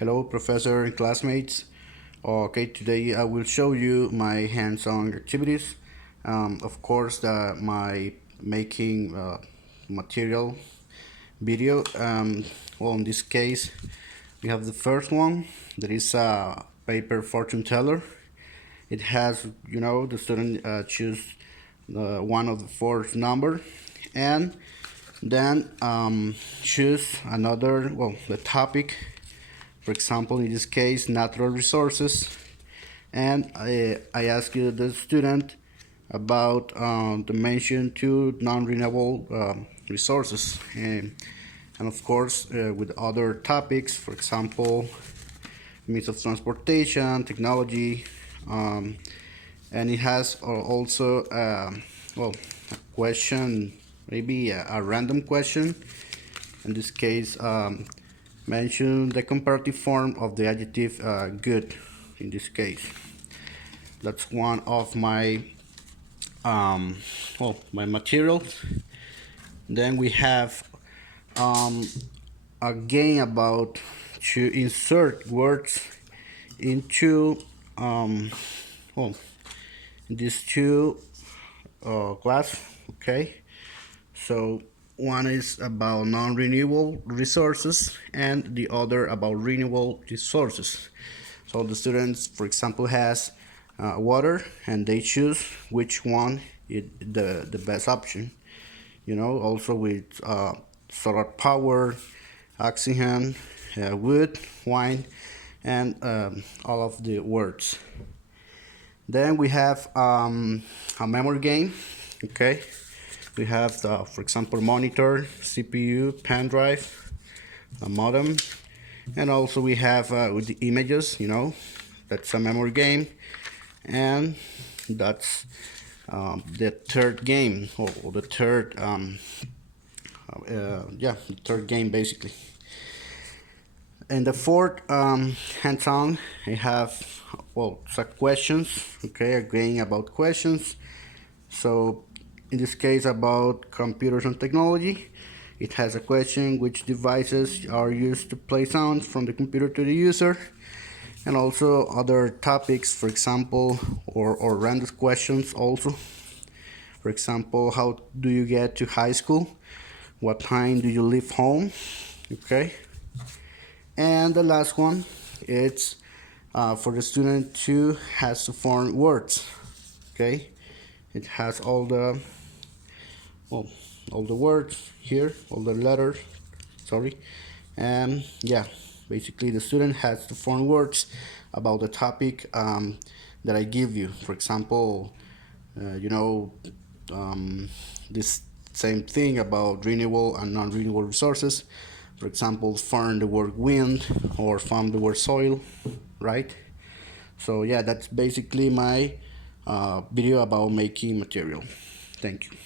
Hello, professor and classmates. Okay, today I will show you my hands-on activities. Of course, my making material video. Well, in this case, we have the first one. That is a paper fortune teller. It has, the student choose one of the four number, and then choose another. Well, the topic. For example, in this case, natural resources, and I ask you, the student, about the mention to non-renewable resources, and of course with other topics, for example, means of transportation, technology, and it has also well, a question, maybe a random question. In this case, mention the comparative form of the adjective good. In this case, that's one of my my materials. Then we have a game about to insert words into well, these two class. Okay, so one is about non-renewable resources and the other about renewable resources. So the students, for example, has water, and they choose which one is the best option. Also with solar power, oxygen, wood, wine, and all of the words. Then we have a memory game. Okay, we have the, for example, monitor, CPU, pen drive, a modem, and also we have with the images. That's a memory game, and that's the third game, or the third the third game basically. And the fourth hands-on, I have, some questions. Okay, a game about questions. So in this case, about computers and technology, it has a question: which devices are used to play sounds from the computer to the user? And also other topics, for example, or random questions also. For example, how do you get to high school? What time do you leave home? Okay. And the last one, it's for the student to has to form words. Okay. It has all the words here, all the letters. Sorry. And yeah, basically the student has to form words about the topic that I give you. For example, this same thing about renewable and non-renewable resources. For example, farm the word wind or farm the word soil, right? So yeah, that's basically my video about making material. Thank you.